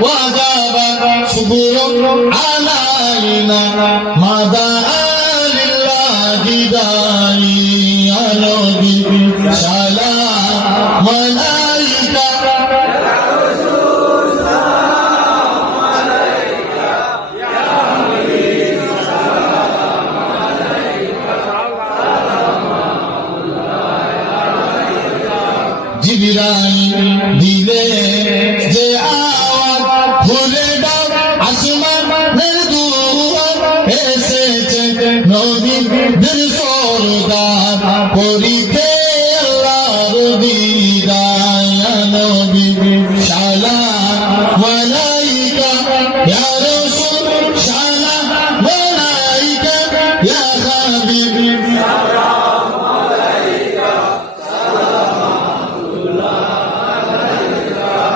وجب صبر علينا مدى لله داعي على سلام عليك জিবরাইল দিলে যে আওয়াজ খুলে দাও আসমানের দুয়ার এসেছে নবীদের সরদার করিতে আল্লাহর দিদার নবী সালাম